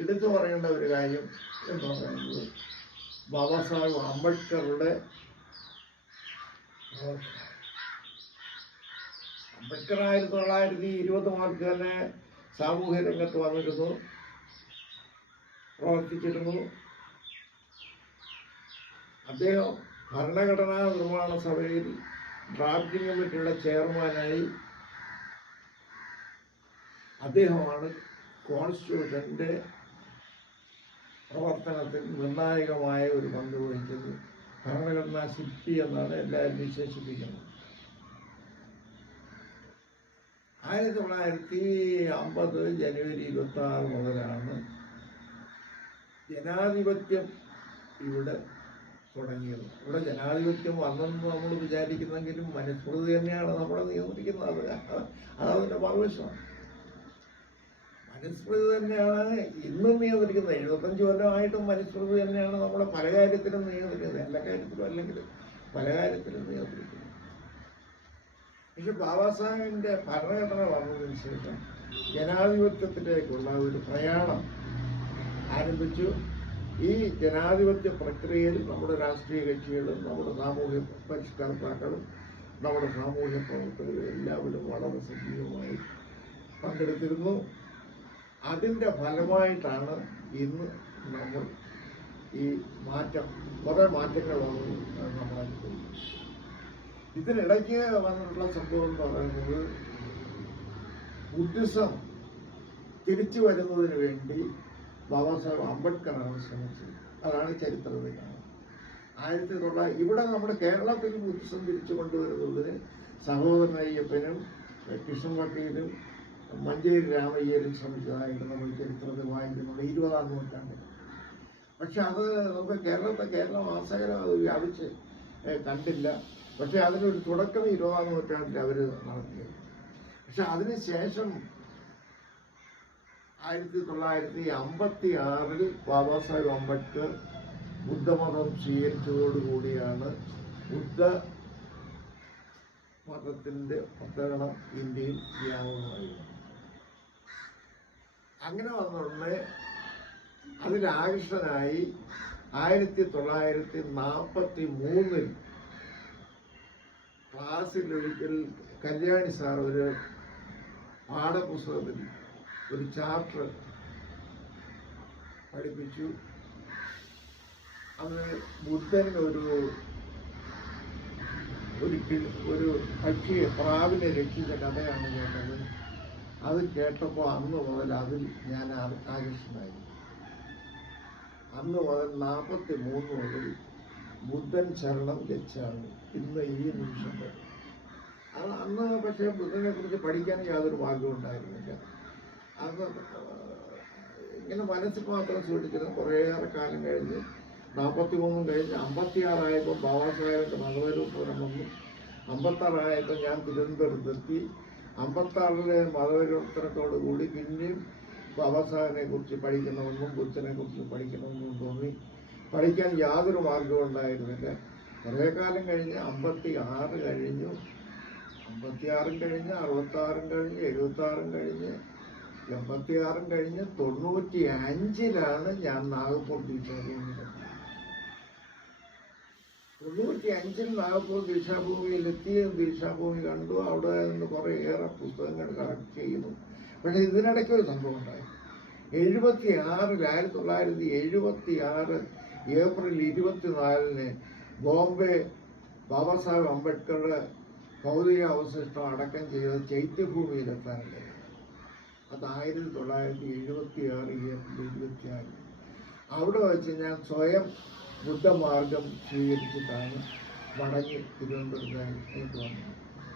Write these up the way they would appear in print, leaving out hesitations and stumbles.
എടുത്തു പറയേണ്ട ഒരു കാര്യം എന്ന് പറയുന്നത് ബാബാ സാഹേബ് അംബേദ്കറുടെ അംബേദ്കർ 1920 മുതൽക്ക് തന്നെ സാമൂഹ്യ രംഗത്ത് വന്നിരുന്നു, പ്രവർത്തിച്ചിരുന്നു. അദ്ദേഹം ഭരണഘടനാ നിർമ്മാണ സഭയിൽ ഡ്രാഫ്റ്റിംഗ് കമ്മിറ്റിയുടെ ചെയർമാനായി. അദ്ദേഹമാണ് കോൺസ്റ്റിറ്റ്യൂഷൻ്റെ പ്രവർത്തനത്തിൽ നിർണായകമായ ഒരു പങ്ക് വഹിച്ചത്. ഭരണഘടനാ ശില്പി എന്നാണ് എല്ലാവരും വിശേഷിപ്പിക്കുന്നത്. 1950 ജനുവരി 26 മുതലാണ് ജനാധിപത്യം ഇവിടെ തുടങ്ങിയത്. ഇവിടെ ജനാധിപത്യം വന്നെന്ന് നമ്മൾ വിചാരിക്കുന്നെങ്കിലും മനുസ്മൃതി തന്നെയാണ് നമ്മളെ നിയന്ത്രിക്കുന്നത്. അതതിൻ്റെ മറുവശമാണ്. മനുസ്മൃതി തന്നെയാണ് ഇന്നും നിയന്ത്രിക്കുന്നത്. 75 കൊല്ലമായിട്ടും മനുസ്മൃതി തന്നെയാണ് നമ്മളെ പല കാര്യത്തിലും നിയന്ത്രിക്കുന്നത്. എല്ലാ കാര്യത്തിലും അല്ലെങ്കിലും പല കാര്യത്തിലും നിയന്ത്രിക്കുന്നത്. പക്ഷെ ബാബാ സാഹേബിൻ്റെ ഭരണഘടന വന്നതിന് ശേഷം ജനാധിപത്യത്തിലേക്കുള്ള ഒരു പ്രയാണം ആരംഭിച്ചു. ഈ ജനാധിപത്യ പ്രക്രിയയിൽ നമ്മുടെ രാഷ്ട്രീയ കക്ഷികളും നമ്മുടെ സാമൂഹ്യ പരിഷ്കർത്താക്കളും നമ്മുടെ സാമൂഹ്യ പ്രവർത്തകരും എല്ലാവരും വളരെ സജീവമായി പങ്കെടുത്തിരുന്നു. അതിൻ്റെ ഫലമായിട്ടാണ് ഇന്ന് നമ്മൾ ഈ കുറേ മാറ്റങ്ങൾ വന്നു നമ്മൾ അനുഭവിക്കുന്നത്. ഇതിനിടയ്ക്ക് വന്നിട്ടുള്ള സംഭവം എന്ന് പറയുന്നത് ബുദ്ധിസം തിരിച്ചു വരുന്നതിന് വേണ്ടി ബാബാ സാഹേബ് അംബേദ്കറാണ് ശ്രമിച്ചത്. അതാണ് ചരിത്രത്തിൽ കാണുന്നത്. ഇവിടെ നമ്മുടെ കേരളത്തിൽ ബുദ്ധിസം തിരിച്ചു കൊണ്ടുവരുന്നതിന് സഹോദരൻ അയ്യപ്പനും കൃഷ്ണൻ വക്കീലും മഞ്ചേരി രാമയ്യരും ശ്രമിച്ചതായിട്ട് നമ്മൾ ചരിത്രത്തിൽ വായിക്കുന്നുണ്ട് 20-ാം നൂറ്റാണ്ടിൽ. പക്ഷെ അത് നമുക്ക് കേരളം ആസകരം അത് വ്യാപിച്ച് കണ്ടില്ല. പക്ഷെ അതിനൊരു തുടക്കം 20-ാം നൂറ്റാണ്ടിൽ അവർ നടത്തിയത്. പക്ഷെ അതിനുശേഷം 1956 ബാബാ സാഹേബ് അംബേദ്കർ ബുദ്ധമതം സ്വീകരിച്ചതോടുകൂടിയാണ് ബുദ്ധ മതത്തിൻ്റെ പ്രചരണം ഇന്ത്യയിൽ വ്യാപകമായിരുന്നു. അങ്ങനെ വന്നുടനെ അതിനാകൃഷ്ടനായി 1943 ക്ലാസ്സിലൊരിക്കൽ കല്യാണി സാർ ഒരു പാഠപുസ്തകത്തിൽ ഒരു ചാപ്റ്റർ പഠിപ്പിച്ചു. അത് ബുദ്ധൻ ഒരു പക്ഷിയെ പ്രാവിനെ രക്ഷിച്ച കഥയാണ് കേട്ടത്. അത് കേട്ടപ്പോൾ അന്ന് മുതൽ അതിൽ ഞാൻ ആകർഷണനായി. അന്ന് മുതൽ 43 മുതൽ ബുദ്ധൻ ശരണം ഗച്ഛാമി ഇന്ന് ഈ നിമിഷം വരെ. അന്ന് പക്ഷേ ബുദ്ധനെ കുറിച്ച് പഠിക്കാൻ യാതൊരു ഭാഗ്യവും ഉണ്ടായിരുന്നില്ല. അന്ന് ഇങ്ങനെ മനസ്സിൽ മാത്രം സൂക്ഷിച്ചിരുന്നു. കുറേയേറെ കാലം കഴിഞ്ഞ് 43 കഴിഞ്ഞ് 56 ആയപ്പോൾ ബാബാ സാഹേബിൻ്റെ മതപരിവർത്തനം വന്നു. 56 ആയപ്പോൾ ഞാൻ തിരുവനന്തപുരത്തെത്തി. 56 മതപരിവർത്തനത്തോടു കൂടി പിന്നെയും ബാബാ സാഹേബിനെ കുറിച്ച് പഠിക്കണമെന്നും ബുദ്ധനെ കുറിച്ച് പഠിക്കണമെന്നും തോന്നി. പഠിക്കാൻ യാതൊരു മാർഗവും ഉണ്ടായിരുന്നില്ല. കുറേ കാലം കഴിഞ്ഞ് 56 കഴിഞ്ഞു, 56 കഴിഞ്ഞ് 66 കഴിഞ്ഞ് 76 കഴിഞ്ഞ് 86 കഴിഞ്ഞ് 95-ലാണ് ഞാൻ നാഗപ്പൂർ ദീക്ഷാഭൂമിയിൽ. 95-ൽ നാഗപ്പൂർ ദീക്ഷാഭൂമിയിലെത്തി. ദീക്ഷാഭൂമി കണ്ടു. അവിടെ നിന്ന് കുറേയേറെ പുസ്തകങ്ങൾ കളക്ട് ചെയ്യുന്നു. പക്ഷെ ഇതിനിടയ്ക്ക് ഒരു സംഭവം ഉണ്ടായി. 1976 ഏപ്രിൽ 24-ന് ബോംബെ ബാബാ സാഹേബ് അംബേദ്കറുടെ ഭൗതിക അവശിഷ്ടം അടക്കം ചെയ്ത ചൈത്യഭൂമിയിലെത്താനില്ല. അത് 1976 ഏപ്രിൽ 26. അവിടെ വെച്ച് ഞാൻ സ്വയം ബുദ്ധമാർഗം സ്വീകരിച്ചിട്ടാണ് മടങ്ങി തിരുവനന്തപുരത്തേക്ക് വന്നത്.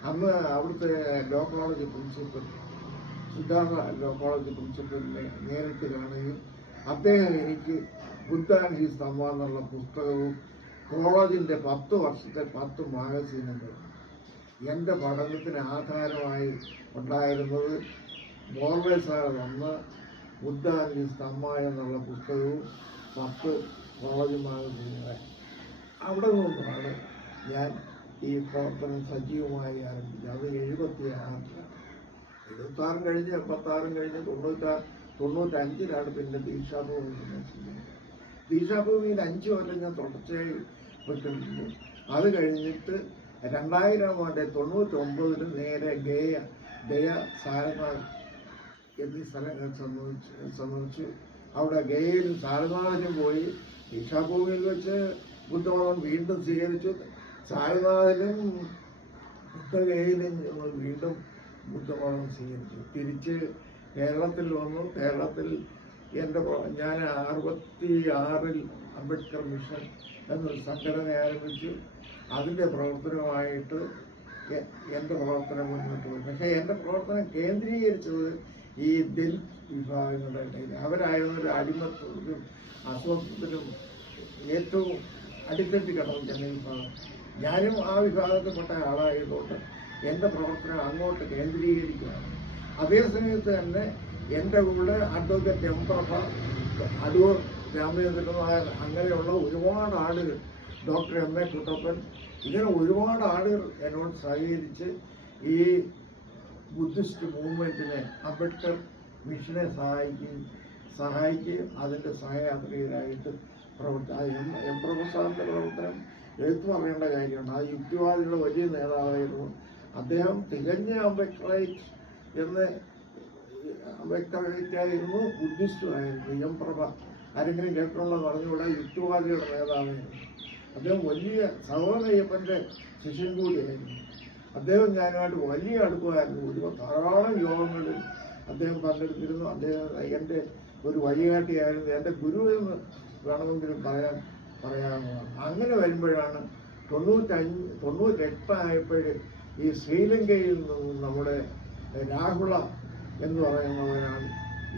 അന്ന് അവിടുത്തെ law college principal Siddhartha law college പ്രിൻസിപ്പലിനെ നേരിട്ട് കാണുകയും അദ്ദേഹം എനിക്ക് ബുദ്ധ ആൻഡ് ഹിസ് ധമ്മ എന്നുള്ള പുസ്തകവും കോളേജിൻ്റെ 10 വർഷത്തെ 10 മാഗസീനുകൾ എൻ്റെ പഠനത്തിന് ആധാരമായി ഉണ്ടായിരുന്നത് മോർലെ സാർ വന്ന ബുദ്ധ ആൻഡ് ഹിസ് ധമ്മ എന്നുള്ള പുസ്തകവും 10 കോളേജ് മാഗസീനുകൾ. അവിടെ നിന്നുമാണ് ഞാൻ ഈ പ്രവർത്തനം സജീവമായി ആരംഭിച്ചത്. അത് 76 കഴിഞ്ഞ് 86 കഴിഞ്ഞ് 96 95 പിന്നെ ദീക്ഷാഭൂമിയിൽ ദീക്ഷാഭൂമിയിൽ 5 കൊല്ലം ഞാൻ തുടർച്ചയായി വിട്ടിരുന്നു. അത് കഴിഞ്ഞിട്ട് 2000 ആണ്ട് 99 നേരെ ഗയ സാരനാഥ് എന്നീ സ്ഥലങ്ങൾ സന്ദർശിച്ചു. അവിടെ ഗയയിലും സാരനാഥിലും പോയി. ദീക്ഷാഭൂമിയിൽ വെച്ച് ബുദ്ധമതം വീണ്ടും സ്വീകരിച്ചു. സാരനാഥിലും ബുദ്ധഗയയിലും ഞങ്ങൾ വീണ്ടും ബുദ്ധമതം സ്വീകരിച്ചു. തിരിച്ച് കേരളത്തിൽ വന്നു. കേരളത്തിൽ ഞാൻ 66 അംബേദ്കർ മിഷൻ എന്നൊരു സംഘടന ആരംഭിച്ചു. അതിൻ്റെ പ്രവർത്തനമായിട്ട് എൻ്റെ പ്രവർത്തനം മുന്നോട്ട് പോയി. പക്ഷേ എൻ്റെ പ്രവർത്തനം കേന്ദ്രീകരിച്ചത് ഈ ദലിത് വിഭാഗങ്ങളുടെ ഇടയിൽ. അവരായിരുന്നൊരു അടിമത്തത്തിലും അസ്വസ്ഥത്തിലും ഏറ്റവും അടിത്തട്ടി കിടന്നു ജനവിഭാഗം. ഞാനും ആ വിഭാഗത്തിൽപ്പെട്ട ആളായതുകൊണ്ട് എൻ്റെ പ്രവർത്തനം അങ്ങോട്ട് കേന്ദ്രീകരിക്കുകയാണ്. അതേസമയത്ത് തന്നെ എൻ്റെ കൂടെ അഡ്വക്കേറ്റ് എം പ്രഭ, അടൂർ രാമചന്ദ്രൻ നായർ, അങ്ങനെയുള്ള ഒരുപാട് ആളുകൾ, ഡോക്ടർ എം എ കുട്ടപ്പൻ, ഇങ്ങനെ ഒരുപാട് ആളുകൾ എന്നോട് സഹകരിച്ച് ഈ ബുദ്ധിസ്റ്റ് മൂവ്മെൻറ്റിനെ, അംബേദ്കർ മിഷനെ സഹായിക്കുകയും അതിൻ്റെ സഹയാത്രികരായിട്ട് എം പ്രൊഫസറിൻ്റെ പ്രവർത്തനം എടുത്തു പറയേണ്ട കാര്യമാണ്. ആ യുക്തിവാദികളുടെ വലിയ നേതാവായിരുന്നു അദ്ദേഹം. തികഞ്ഞ അംബേദ്കറായിരുന്നു, ബുദ്ധിസ്റ്റുമായിരുന്നു. എം പ്രഭ ആരെങ്കിലും കേൾക്കണമെന്ന് പറഞ്ഞുകൂടെ, യുക്തിവാദികളുടെ നേതാവായിരുന്നു. അദ്ദേഹം വലിയ സഹോദരയ്യപ്പൻ്റെ ശിഷ്യൻ കൂടിയായിരുന്നു. അദ്ദേഹം ഞാനുമായിട്ട് വലിയ അടുപ്പമായിരുന്നു. ധാരാളം യോഗങ്ങളിൽ അദ്ദേഹം പങ്കെടുത്തിരുന്നു. അദ്ദേഹം എൻ്റെ ഒരു വഴികാട്ടിയായിരുന്നു, എൻ്റെ ഗുരു എന്ന് വേണമെങ്കിലും പറയാവുന്നതാണ്. അങ്ങനെ വരുമ്പോഴാണ് 98 ആയപ്പോൾ ഈ ശ്രീലങ്കയിൽ നിന്നും നമ്മുടെ രാഹുള എന്ന് പറയുന്നവരാണ്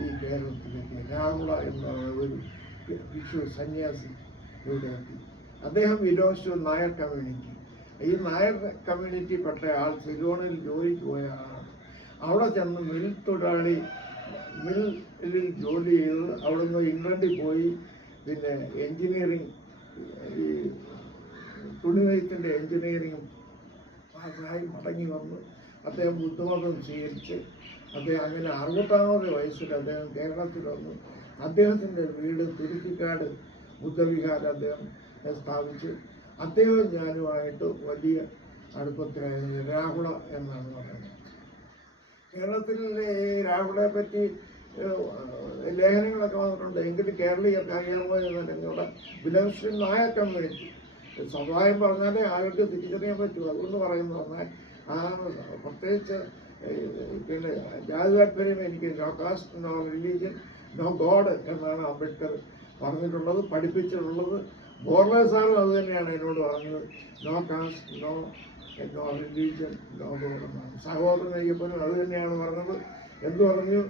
ഈ കേരളത്തിലേക്ക്. രാഹുള എന്ന് പറയുന്ന ഒരു വിഷു സന്യാസി ഇവിടെ എത്തി. അദ്ദേഹം ബിലോങ്സ് നായർ കമ്മ്യൂണിറ്റി. ഈ നായർ കമ്മ്യൂണിറ്റി പെട്ട ആൾ സിലോണിൽ ജോലിക്ക് പോയ ആളാണ്. അവിടെ ചെന്ന് മില്ലിൽ ജോലി ചെയ്ത് അവിടുന്ന് ഇംഗ്ലണ്ടിൽ പോയി. പിന്നെ എൻജിനീയറിങ്, ഈ തുണിനെയ്ത്തിൻ്റെ എൻജിനീയറിങ് പാസ്സായി മടങ്ങി വന്ന് അദ്ദേഹം ബുദ്ധമതം സ്വീകരിച്ച് അദ്ദേഹം അങ്ങനെ 60-ാമത്തെ വയസ്സിൽ അദ്ദേഹം കേരളത്തിൽ വന്നു. അദ്ദേഹത്തിൻ്റെ വീട് തുരുത്തിക്കാട് ബുദ്ധവിഹാരം അദ്ദേഹം സ്ഥാപിച്ചു. അദ്ദേഹം ഞാനുമായിട്ട് വലിയ അടുപ്പത്തിലായിരുന്നു. രാഹുള എന്നാണ് പറയുന്നത്. കേരളത്തിലെ രാഹുളയെ പറ്റി ലേഖനങ്ങളൊക്കെ വന്നിട്ടുണ്ട്. എങ്കിലും കേരളീയർക്ക് അറിയാമോ എന്നൂടെ ബിലോങ്സ് ടു നായർ കമ്മ്യൂണിറ്റി. സ്വഭാവം പറഞ്ഞാലേ ആൾക്ക് തിരിച്ചറിയാൻ പറ്റൂ. അതുകൊണ്ട് പറയുന്നു പറഞ്ഞാൽ ആ പ്രത്യേകിച്ച് പിന്നെ ജാതി താല്പര്യം എനിക്ക് no caste, no religion, no god എന്നാണ് അംബേദ്കർ പറഞ്ഞിട്ടുള്ളത്, പഠിപ്പിച്ചിട്ടുള്ളത്. ബോർലേ സാറും അത് തന്നെയാണ് എന്നോട് പറഞ്ഞത്. No caste, no religion, no god എന്നാണ്. സഹോദരൻ അയ്യപ്പനും അത് തന്നെയാണ് പറഞ്ഞത്. എന്തു പറഞ്ഞു?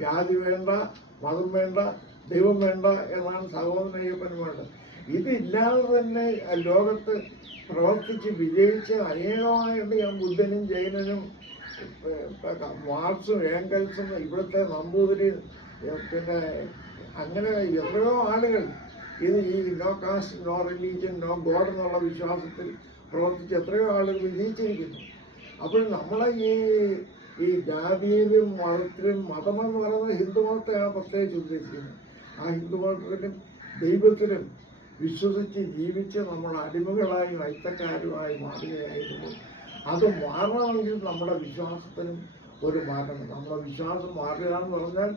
ജാതി വേണ്ട, മതം വേണ്ട, ദൈവം വേണ്ട എന്നാണ് സഹോദരൻ അയ്യപ്പനും വേണ്ടത്. ഇതില്ലാതെ തന്നെ ലോകത്ത് പ്രവർത്തിച്ച് വിജയിച്ച അനേകമായിട്ട് ഞാൻ ബുദ്ധനും ജൈനനും മാർക്സും ഏംഗൽസും ഇവിടുത്തെ നമ്പൂതിരി, പിന്നെ അങ്ങനെ എത്രയോ ആളുകൾ ഇത് ഈ no caste, no religion, no god എന്നുള്ള വിശ്വാസത്തിൽ പ്രവർത്തിച്ച് എത്രയോ ആളുകൾ വിജയിച്ചിരിക്കുന്നു. അപ്പോൾ നമ്മളെ ഈ ജാതിയിലും മതത്തിലും, മതമെന്ന് പറയുന്നത് ഹിന്ദുമതത്തെയാണ് പ്രത്യേകിച്ച് ഉദ്ദേശിക്കുന്നത്. ആ ഹിന്ദുമതത്തിലും ദൈവത്തിലും വിശ്വസിച്ച് ജീവിച്ച് നമ്മൾ അടിമകളായും അയിത്തക്കാരുമായി മാറുകയായിരുന്നു. അത് മാറണമെങ്കിൽ നമ്മുടെ വിശ്വാസത്തിനും ഒരു മാറ്റം. നമ്മുടെ വിശ്വാസം മാറുക എന്ന് പറഞ്ഞാൽ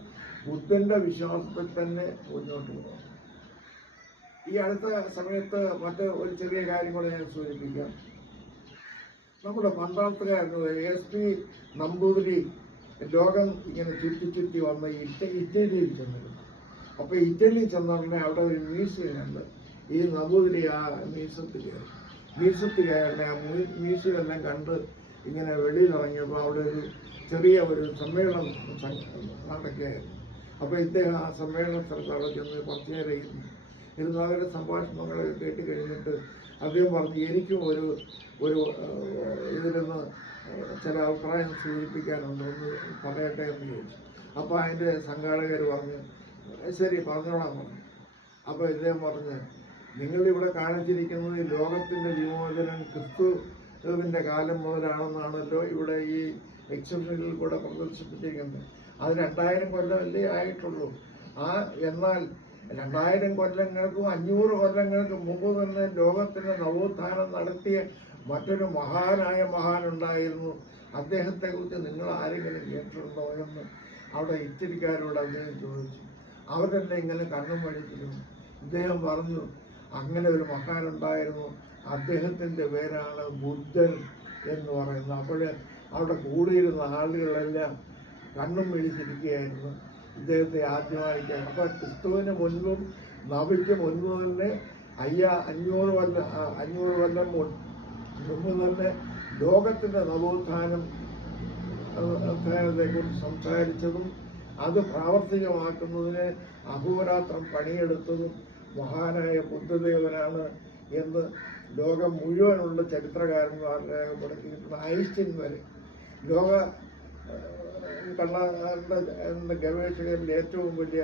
ബുദ്ധന്റെ വിശ്വാസത്തിൽ തന്നെ മുന്നോട്ട് പോകണം. ഈ അടുത്ത സമയത്ത് മറ്റ് ഒരു ചെറിയ കാര്യം കൂടെ ഞാൻ സൂചിപ്പിക്കാം. നമ്മുടെ പണ്ടാളത്തിലായിരുന്നു SP നമ്പൂതിരി ലോകം ഇങ്ങനെ ചുറ്റി വന്ന് ഇറ്റലിയിൽ ചെന്നിരുന്നു. അപ്പോൾ ഇറ്റലിയിൽ ചെന്നുടനെ അവിടെ ഒരു മ്യൂസിയം ഉണ്ട്. ഈ നമ്പൂതിരി ആ മ്യൂസിയത്തിൽ കയറി ആ മ്യൂസിയം എല്ലാം കണ്ട് ഇങ്ങനെ വെളിയിലിറങ്ങിയപ്പോൾ അവിടെ ഒരു ചെറിയ ഒരു സമ്മേളനം നടക്കുകയായിരുന്നു. അപ്പോൾ ഇദ്ദേഹം ആ സമ്മേളന സ്ഥലത്ത് അവിടെ ചെന്ന് കുറച്ചു നേരം ഇരുന്ന് അവരുടെ സംഭാഷണങ്ങളൊക്കെ കേട്ട് കഴിഞ്ഞിട്ട് അദ്ദേഹം പറഞ്ഞു, എനിക്കും ഒരു ഇതിലൊന്ന് ചില അഭിപ്രായം സൂചിപ്പിക്കാനുണ്ട്, ഒന്ന് പറയട്ടെ എന്ന് ചോദിച്ചു. അപ്പോൾ അതിൻ്റെ സംഘാടകർ പറഞ്ഞു ശരി പറഞ്ഞോളാൻ പറഞ്ഞു. അപ്പോൾ ഇദ്ദേഹം പറഞ്ഞ്, നിങ്ങളിവിടെ കാണിച്ചിരിക്കുന്നത് ലോകത്തിൻ്റെ വിമോചനം ക്രിസ്തുവിൻ്റെ കാലം മുതലാണെന്നാണല്ലോ ഇവിടെ ഈ എക്സിബിഷനിൽ കൂടെ പ്രദർശിപ്പിച്ചിരിക്കുന്നത്. അത് 2000 കൊല്ലമല്ലേ ആയിട്ടുള്ളൂ. എന്നാൽ 2000 കൊല്ലങ്ങൾക്കും 500 കൊല്ലങ്ങൾക്ക് മുമ്പ് തന്നെ ലോകത്തിന് നവോത്ഥാനം നടത്തിയ മറ്റൊരു മഹാനുണ്ടായിരുന്നു. അദ്ദേഹത്തെക്കുറിച്ച് നിങ്ങൾ ആരെങ്കിലും കേട്ടിട്ടുണ്ടോ എന്ന് അവിടെ ഇത്തിരിക്കാരോട് അദ്ദേഹം ചോദിച്ചു. അവരെന്നെ ഇങ്ങനെ കണ്ണും വഴിച്ചിരുന്നു. ഇദ്ദേഹം പറഞ്ഞു, അങ്ങനെ ഒരു മഹാനുണ്ടായിരുന്നു, അദ്ദേഹത്തിൻ്റെ പേരാണ് ബുദ്ധൻ എന്ന് പറയുന്നത്. അപ്പോൾ അവിടെ കൂടിയിരുന്ന ആളുകളെല്ലാം കണ്ണും വിളിച്ചിരിക്കുകയായിരുന്നു ഇദ്ദേഹത്തെ ആദ്യമായിട്ട്. അപ്പോൾ ക്രിസ്തുവിന് മുൻപും നബിക്ക് മുൻപ് തന്നെ 500 കൊല്ലം മുമ്പ് തന്നെ ലോകത്തിൻ്റെ നവോത്ഥാനത്തെക്കുറിച്ച് സംസാരിച്ചതും അത് പ്രാവർത്തികമാക്കുന്നതിന് അഹോരാത്രം പണിയെടുത്തതും മഹാനായ ബുദ്ധദേവനാണ് എന്ന് ലോകം മുഴുവനുള്ള ചരിത്രകാരന്മാർ രേഖപ്പെടുത്തിയിട്ടുണ്ട്. ഐൻസ്റ്റീൻ വരെ ലോക ഗവേഷകരിൽ ഏറ്റവും വലിയ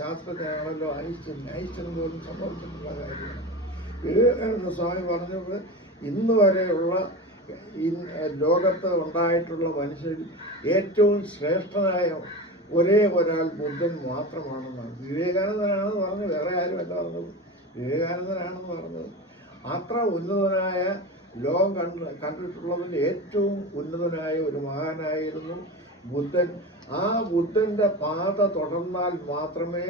ശാസ്ത്രജ്ഞനാണല്ലോ ഐൻസ്റ്റീൻ പോലും സംഭവിച്ചിട്ടുള്ള കാര്യമാണ്. വിവേകാനന്ദ സ്വാമി പറഞ്ഞത് ഇന്ന് വരെയുള്ള ലോകത്ത് ഉണ്ടായിട്ടുള്ള മനുഷ്യരിൽ ഏറ്റവും ശ്രേഷ്ഠനായ ഒരേ ഒരാൾ ബുദ്ധൻ മാത്രമാണെന്നാണ്. വിവേകാനന്ദനാണെന്ന് പറഞ്ഞു, വേറെ ആരുമല്ല പറഞ്ഞത്, വിവേകാനന്ദനാണെന്ന് പറഞ്ഞത്. അത്ര ഉന്നതനായ ലോകം കണ്ടിട്ടുള്ളതിൽ ഏറ്റവും ഉന്നതനായ ഒരു മഹാനായിരുന്നു ബുദ്ധൻ. ആ ബുദ്ധന്റെ പാത തുടർന്നാൽ മാത്രമേ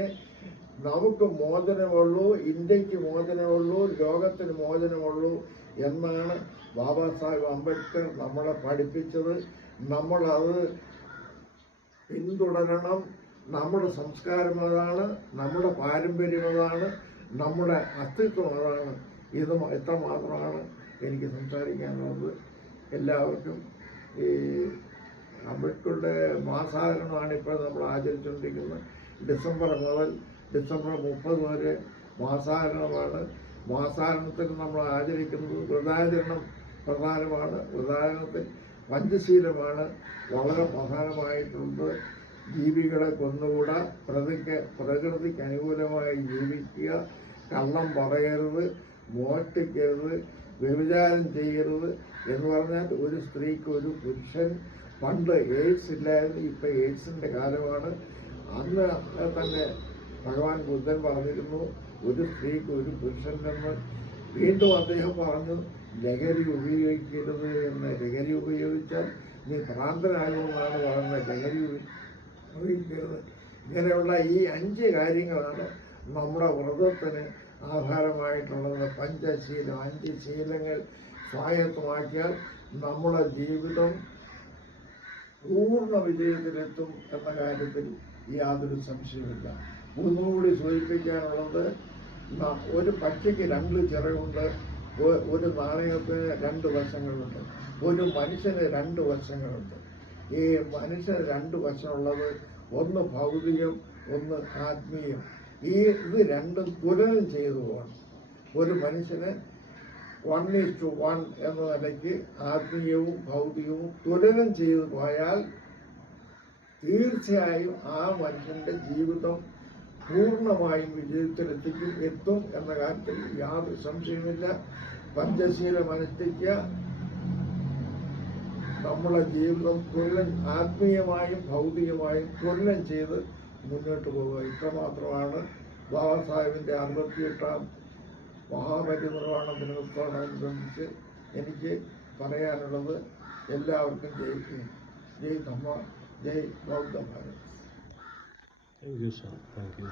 നമുക്ക് മോചനമുള്ളൂ, ഇന്ത്യക്ക് മോചനമുള്ളൂ, ലോകത്തിന് മോചനമുള്ളൂ എന്നാണ് ബാബാ സാഹേബ് അംബേദ്കർ നമ്മളെ പഠിപ്പിച്ചത്. നമ്മളത് പിന്തുടരണം. നമ്മുടെ സംസ്കാരം അതാണ്, നമ്മുടെ പാരമ്പര്യം അതാണ്, നമ്മുടെ അസ്തിത്വം അതാണ്. ഇത് എത്രമാത്രമാണ് എനിക്ക് സംസാരിക്കാനുള്ളത്. എല്ലാവർക്കും ഈ അംബേദ്കറുടെ മാസാചരണമാണ് ഇപ്പോൾ നമ്മൾ ആചരിച്ചുകൊണ്ടിരിക്കുന്നത്. ഡിസംബർ മുതൽ ഡിസംബർ 30 വരെ മാസാചരണമാണ്. മാസാചരണത്തിൽ നമ്മൾ ആചരിക്കുന്നത് വ്രതാചരണം പ്രധാനമാണ്. വ്രതാചരണത്തിൽ പഞ്ചശീലമാണ് വളരെ പ്രധാനമായിട്ടുള്ളത്. ജീവികളെ കൊന്നുകൂടാ, പ്രകൃതിക്ക് അനുകൂലമായി ജീവിക്കുക, കള്ളം പറയരുത്, മോഷ്ടിക്കരുത്, വ്യഭിചാരം ചെയ്യരുത് എന്ന് പറഞ്ഞാൽ ഒരു സ്ത്രീക്ക് ഒരു പുരുഷൻ. പണ്ട് എയ്ഡ്സ് ഇല്ലായിരുന്നു, ഇപ്പം എയ്ഡ്സിൻ്റെ കാലമാണ്. അന്ന് തന്നെ ഭഗവാൻ ബുദ്ധൻ പറഞ്ഞിരുന്നു ഒരു സ്ത്രീക്ക് ഒരു പുരുഷനെന്ന്. വീണ്ടും അദ്ദേഹം പറഞ്ഞു ലഹരി ഉപയോഗിക്കരുത് എന്ന്. ലഹരി ഉപയോഗിച്ചാൽ നീ ഭ്രാന്തനാകുമെന്നാണ് പറയുന്നത്. ലഹരി ഉപയോഗിക്കരുത്. ഇങ്ങനെയുള്ള ഈ 5 കാര്യങ്ങളാണ് നമ്മുടെ വ്രതത്തിന് ആധാരമായിട്ടുള്ളത്. പഞ്ചശീലം, 5 ശീലങ്ങൾ സ്വായത്തമാക്കിയാൽ നമ്മുടെ ജീവിതം പൂർണ്ണ വിജയത്തിലെത്തും എന്ന കാര്യത്തിൽ യാതൊരു സംശയമില്ല. ഒന്നുകൂടി സൂചിപ്പിക്കാനുള്ളത്, ഒരു പക്ഷിക്ക് 2 ചിറകുണ്ട്, ഒരു നാണയത്തിന് 2 വശങ്ങളുണ്ട്, ഒരു മനുഷ്യന് 2 വശങ്ങളുണ്ട്. ഈ മനുഷ്യന് 2 വശമുള്ളത്, ഒന്ന് ഭൗതികം, ഒന്ന് ആത്മീയം. ഇത് രണ്ടും തുലനം ചെയ്തു പോകണം. ഒരു മനുഷ്യന് 1:1 എന്ന നിലയ്ക്ക് ആത്മീയവും ഭൗതികവും തുലനം ചെയ്തു പോയാൽ തീർച്ചയായും ആ മനുഷ്യന്റെ ജീവിതം പൂർണ്ണമായും എത്തും എന്ന കാര്യത്തിൽ യാതൊരു സംശയമില്ല. പഞ്ചശീലം അനുഷ്ഠിക്കുക, നമ്മുടെ ജീവിതം ആത്മീയമായും ഭൗതികമായും തുലനം ചെയ്ത് മുന്നോട്ട് പോവുക. ഇത്രമാത്രമാണ് ബാബാ സാഹേബിൻ്റെ 68ാം മഹാപരിനിർവാണ ദിനത്തോടനുബന്ധിച്ച് എനിക്ക് പറയാനുള്ളത്. എല്ലാവർക്കും ജയ് ധമ്മ, ജയ് ബൗദ്ധ Bharat. Thank you, sir. Thank you.